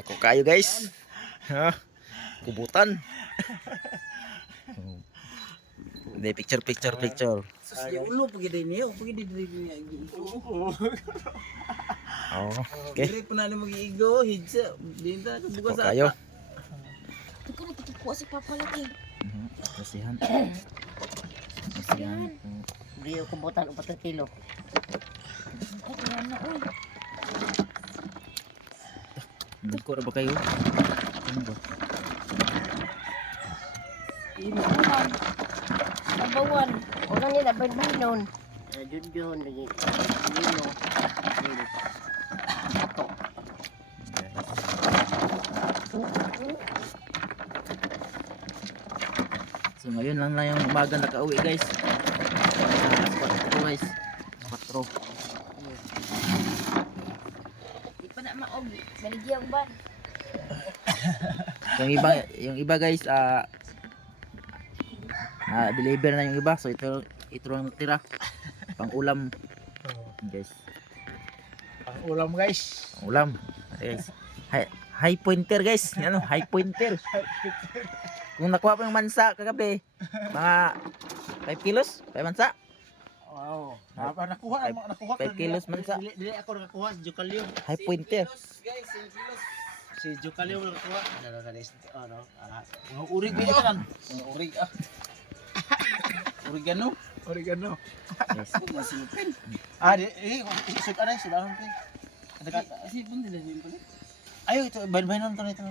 Ako kayo guys. Ha? Kubutan. Hindi, picture. Susli ulo pag niyo, pag niya Oh, okay. Dire pa na mag-iigo, hidsa. Dinta ka bukas Ako kayo. Ito na kitikuha si Papa lagi. Kasihan. Brio kubutan 4 kilo. Ay, kaya na, uy. Dagko ra ba kayo? Ano ba? Inuunan. Sabawan. Una nila ban-banon. Jun lagi. Lino. Ato. So ngayon lang yung umaga nakauwi guys. Guys. 4. Di pa na maog. Baligyan ba? Yung iba guys deliver na yung iba, so ito lang natira pang ulam guys. Ang ulam guys. Pang ulam guys. High pointer guys, ano, high pointer. Kung nakuha pa yung mansa kagabi, mga 5 kilos, 5 mansa. Wow. Nakuha 5 kilos mansa. Dili ako nakakuha si Jukalio. High pointer. Guys, 10 kilos. Si Jukalio nakakuha. Ano, urig ba yan? Urig Oregano. Yes. Masilupin. Isip ano, sudahan ko. Isipin nila din pala. Ayo, ito, bayan-bayanan to na ito.